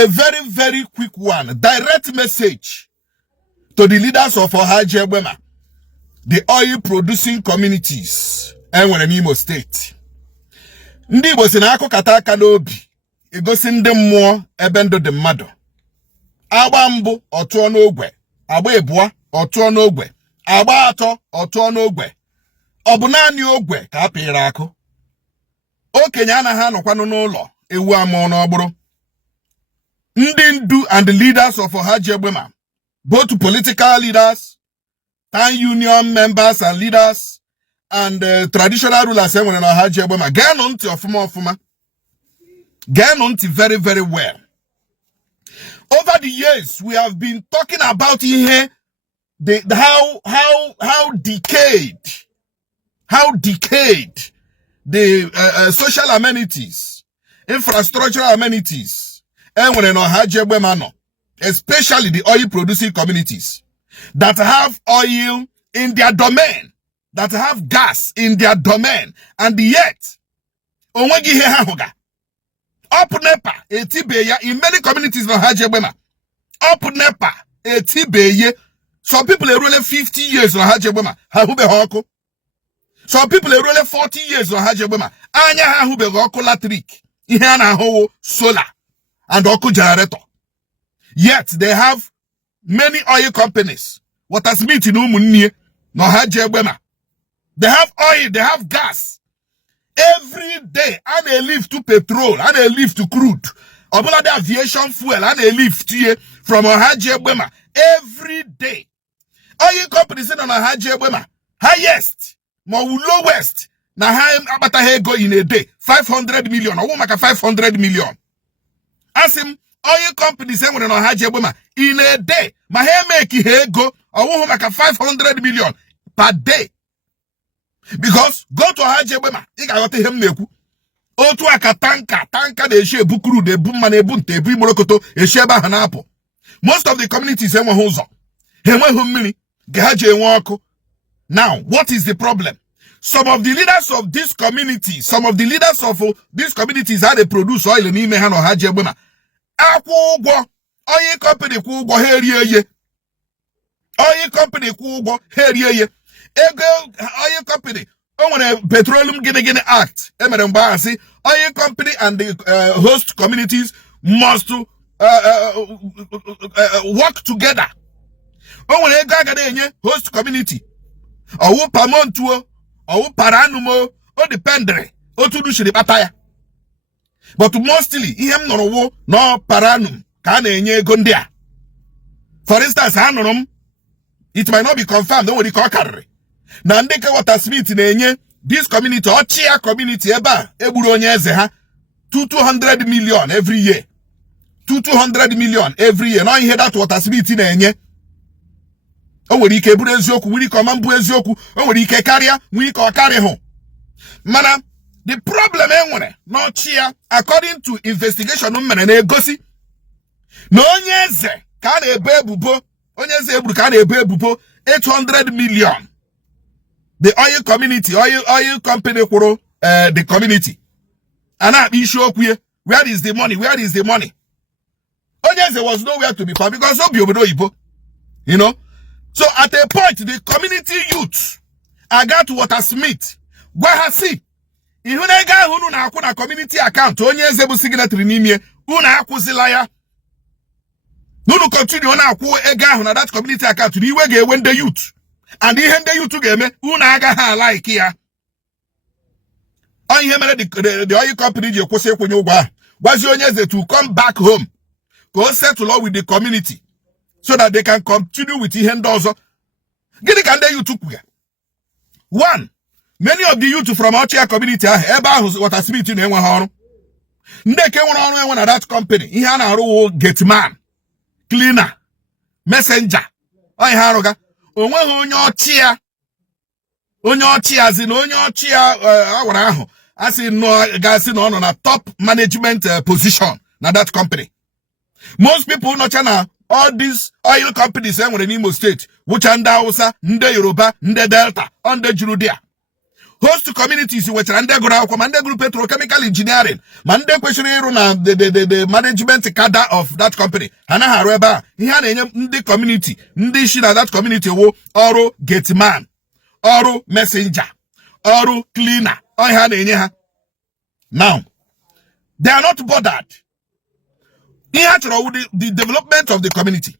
a very, very quick one. Direct message to the leaders of Uzodinma, the oil producing communities, and when Imo State. Ndi Igbo si na akụkata aka n'obi egosi ndị mmụọ ebe ndụ dị mmadụ. Agba mbụ ọtụọ n'ogwe, agba ebụa ọtụọ n'ogwe, agba atọ ọtụọ n'ogwe. Ọ bụ naanị ogwe ka apịrị akụ. Okenye anaghị anọkwanụ n'ụlọ ewu amụọ n'ọgbụrụ. Ndị ndu and the leaders of Uzodinma, both political leaders, town union members and leaders, and traditional rulers when in Uzodinma, get on to ofuma. Get on to very, very well. Over the years, we have been talking about here how decayed the social amenities, infrastructural amenities, and when in Uzodinma, especially the oil producing communities that have oil in their domain, that have gas in their domain, and yet up nepa etibeye in many communities in Uzodinma. Up nepa etibeye. Some people are really 50 years in Uzodinma. Some people are really 40 years in Uzodinma. Anya hahube hoko latrik. Ihe na ho solar and oku generator. Yet they have many oil companies. What has meet in Umunye no Uzodinma. They have oil, they have gas. Every day, and they live to petrol, and they live to crude. About the aviation fuel, and they live to from Uzodinma. Every day. Oil companies in Uzodinma. Highest, more lowest. Now, how go in a day? 500 million. I won't make a 500 million. Ask him, oil companies in Uzodinma in a day. My hair make it go. I won't make a 500 million per day. Because go to Uzodinma, you got him neku. O to aka tanka de she bukuru de bumane bunte bi morokoto e sheba hanapo. Most of the communities enwe hozo. Enwe humili gaje enwako. Now, what is the problem? Some of the leaders of this community, some of the leaders of these communities how they produce oil in ime hano Uzodinma. Akwu ugwo, oil company kwu ugwo herieye. Oil company kwu ugwo herieye. Ego oil company, when a petroleum gene act, oil company and the host communities must work together. When a gaga host community, or pamontuo, or paranumo, or dependre, or to do shiri bataya. But mostly, him no paranum, can enye gondia. For instance, hanum, it might not be confirmed, don't worry, call na ndeka water smith na-enye this community ochia community eba egburu onye eze ha 200 million every year. 200 million every year. No ihe that water smith na-enye. O nwere ike buru eziokwu, nwere ike ọma mbụ eziokwu, o nwere ike karịa, nwere ike ọ karị hụ. Mana the problem enwere n'ọchịa according to investigation mere na-egosi na onye eze ka na-ebo ebubo, onye eze egburu ka na-ebo ebubo 800 million. The oil community, oil company, the community. And I be sure where is the money? Where is the money? Oh yes, there was nowhere to be found because you know. So at a point, the community youth, I got Water Smith. Gwahasi. Ihunega hunu na akuna community account. Onye zebu signatory nimye. Una akuzilaya. Nunu continue na akwu ega huna that community account. Niwege when the youth. And the hende you to game, unaga ha like here. On him the oil company you kose when you was your to come back home, go settle with the community so that they can continue with the hendozo. Get the can you took one. Many of the youth from our community are eba what has smith in Enwahoro. Nde came on at that company. He had a role gate man, cleaner, messenger. I haroga. Onye ochia as in onye ochia awara ahu as in no guys on a top management position na that company. Most people know China all these oil companies when in Imo State which under Hausa, nde Yoruba, nde Delta, nde Jurudia. host communities which are under petrochemical engineering, mande kwesịrị na the management cadre of that company. Hana hareba, he had the community, ndi shi na that community wo ọrụ gate man, ọrụ messenger, ọrụ cleaner, ha. Now, they are not bothered. He had the development of the community.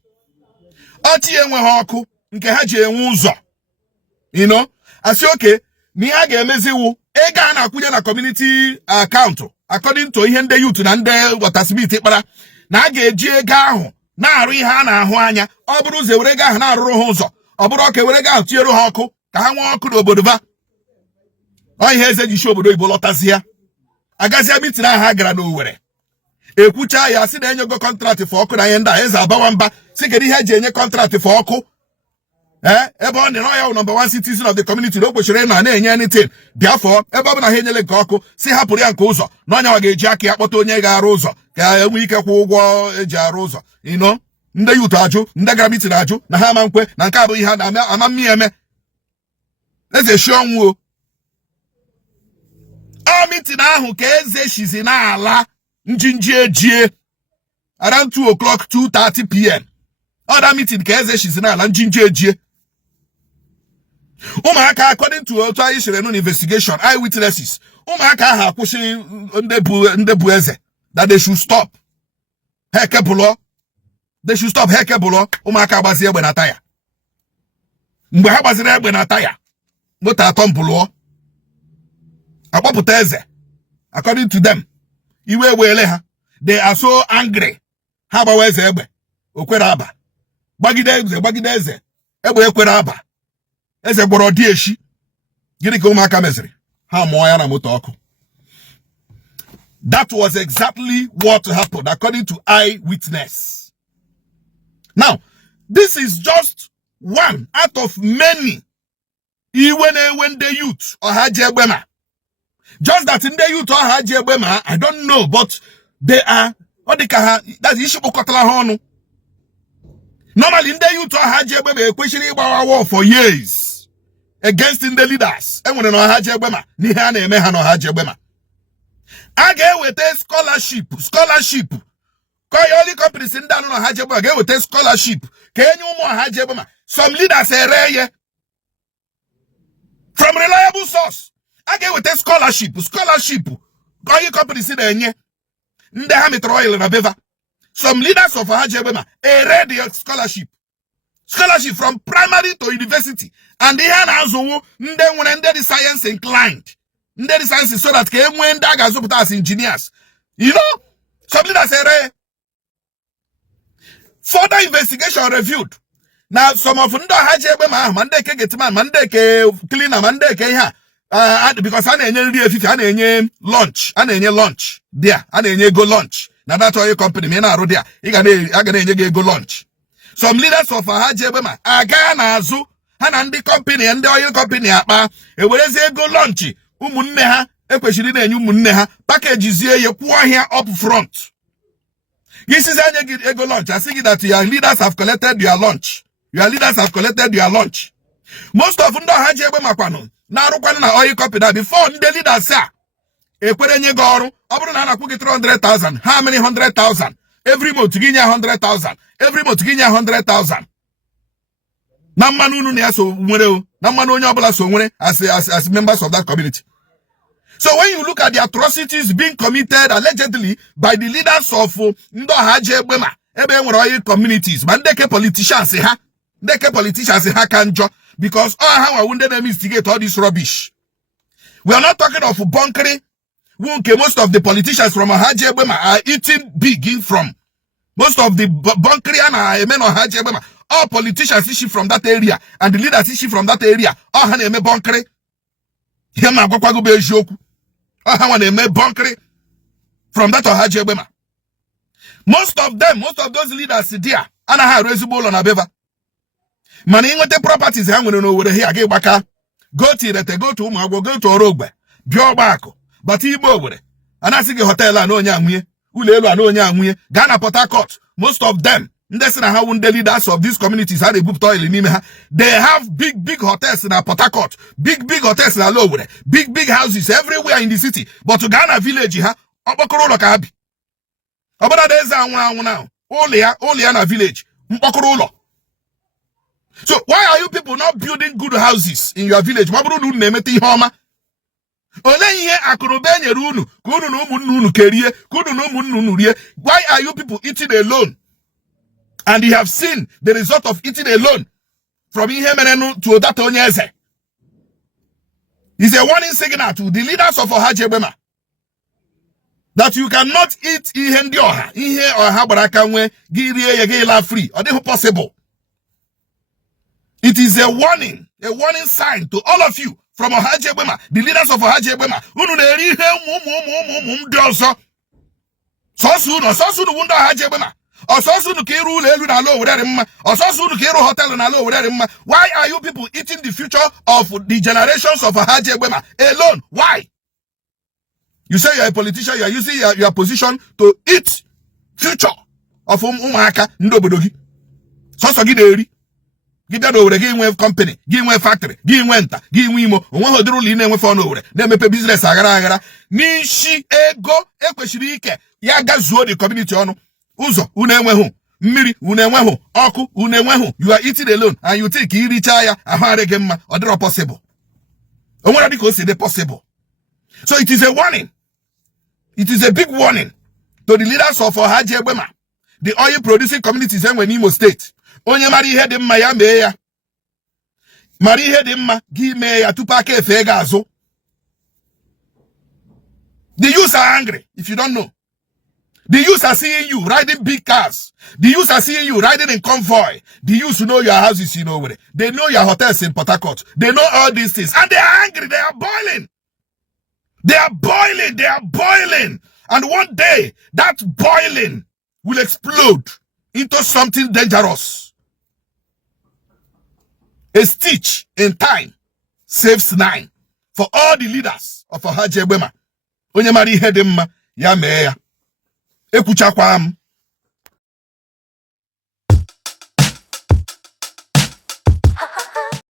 Oti enwe hoku, nke ha ji enwe ụzọ. You know, I say okay, ni ha ga-emeziwu ego na akwụnye na community account according to ihe ndị youth na ndị watersmith kpara na a ga-eji ego ahụ na-arụ ihe a na-ahụ anya. Ọ bụrụ ụzọ were ego ahụ na-arụrụ ha ụzọ, ọ bụrụ ọka were ego ahụ tinyere ha ọkụ ka ha nwee ọkụ n'obodo ba. Ọ ihe eze ji shi obodo Igbo lọtazi ya. Agazia mitin ahụ ha gara n'Owerri. Ekwucha ya si na enyego contract for ọkụ na ihe ndị a eze abawa mba si kedu ihe eji enye contract for ọkụ. Ebe ọ nịrọ ya number 1 citizen of the community na o kwesịrị na-enye anything. Therefore, ebe ọ bụ na ha enyele nke ọkụ si hapụrụ ya nke ụzọ na onye wa ga-eji aka ya kpọta onye ga-arụ ụzọ ka enwe ike kwụ ụgwọ eji arụ ụzọ. You know, ndị youth ajụ, ndị gara mitin ajụ na ha ama nkwe na nke abụ ihe ha na-ama mmiri eme. Eze shi ọnwụ o mitin ahụ ka eze shizi n'ala njinji ejie around 2 o'clock 2:30 p.m. Other meeting ka eze shizi n'ala njinji ejie. Ụmụaka according to otu anyị shere no investigation eyewitnesses, ụmụaka ahụ akwụsịrị ndị bụ eze that they should stop. They should stop hekebulo. Ụmụaka agbazi egbe na taya. Mgbe ha gbaziri egbe na taya, moto atọ mbụlụọ akpọpụta eze. According to them, iwe wele ha, they are so angry. Ha gbawa eze egbe, okwere aba. Gbagide eze, egbe ekwere aba. Eze gboro di eshi. Gịnị ka ụmụaka meziri? Ha mụọ ya na moto ọkụ. That was exactly what happened according to eyewitness. Now, this is just one out of many. When the youth or Hajegbema. Just that in the youth or Hajegbema, I don't know, but they are that's issue Normally in the youth or Hajegbema, questioning about war for years against in the leaders. And when no Hajegbema, ni hane meha no Hajegbema. I get with a scholarship. Only companies in down on Hajegbema get with a scholarship. Can you more Hajegbema? Some leaders say rare. From reliable source. I get with a scholarship. Only companies in there. Nde ha mitroil na beva. Some leaders of Hajegbema a ready scholarship. Scholarship from primary to university. And they have also the science inclined. The science is so that when dagas put as engineers. You know? Some leaders say further investigation reviewed. Now some of Ndo Hajegbema mandeke getman, mandeke cleaner, mandeke ha. Because I need lunch. There. I need go lunch. Now that's why your company me na rodia. I gonna go lunch. Some leaders of Hajegbema agana azu hanandi company and the oil company akpa e wereze go lunch umunne ha ekwesiri na enyu umunne ha packages ye kwuo here up front. This is a go lunch. I see that your leaders have collected your lunch. Most of Ndo Hajegbema kwano na arụkwana na oil company before ndị leaders say ekwere nye go ọrụ ọ bụrụ na na-akwụ gị 300,000 how many 100,000 every month gị nye 100,000 every month gị nye 100,000 na mmanụ unu na ya so nwere o na mmanụ onye ọbụla so nwere as members of that community. So when you look at the atrocities being committed allegedly by the leaders of Ndo Hajegbema ebe nwere oil communities ma ndeke politicians ha kanjo because all how I wounded them instigate all this rubbish. We are not talking of bunkering. Most of the politicians from Hajegbema are eating big in from. Most of the bunkering and men of Hajegbema, all politicians issue from that area, and the leaders issue from that area. All haneme bunkering. Yema gwakwago be joku. All haneme bunkering from that of Hajegbema. Most of those leaders there, and I have reasonable on abeva. Man, in the properties hang on over here, I get back. Go to that, go to Umago, go to Orogbe, Biobako, but Igbo over. And I see a hotel and no young Ulelo and no young Ghana Port Harcourt. Most of them, The leaders of these communities had a book oil in Nimeha. They have big hotels in Port Harcourt, big hotels in Alowere, big houses everywhere in the city. But to Ghana village, Obokoro Kabi. Obada Deza now. Oleana village. Mpokorolo. So why are you people not building good houses in your village? Maburu nemeti homa. Why are you people eating alone? And you have seen the result of eating alone from Ihemerenu to Odatonyeze. It's a warning signal to the leaders of Hajebema that you cannot eat Ihendioha, Ihe or Habarakanwe, Girie free, or the possible. It is a warning sign to all of you from Hajebema, the leaders of Hajebema. So soon wunda Hajebema. Why are you people eating the future of the generations of Hajebema alone? Why? You say you're a politician, you are using your position to eat future of Umaka Ndobodogi. So give that over, give away company, give away factory, give away enta, give away Imo, one who do line with over. They make business agara. Nishi ego ekweshirike. Yaga zuo the community ono. Uzo unenwehu. Mmiri unenwehu. Oku unenwehu. You are eating alone and you think you reach higher and or possible. Possible. So it is a warning. It is a big warning to the leaders of Hajebema, the oil producing communities in Imo State. Onye mari head in Maya meya. Mari head in ma gi meya tupake fegazo. The youths are angry if you don't know. The youths are seeing you riding big cars. The youths are seeing you riding in convoy. The youths know your houses, you know where. They know your hotels in Port Harcourt. They know all these things. And they are angry. They are boiling. They are boiling. They are boiling. And one day, that boiling will explode into something dangerous. A stitch in time saves 9 for all the leaders of Hajebema. Onye mari hedemma ya meya. Ekuchakwam.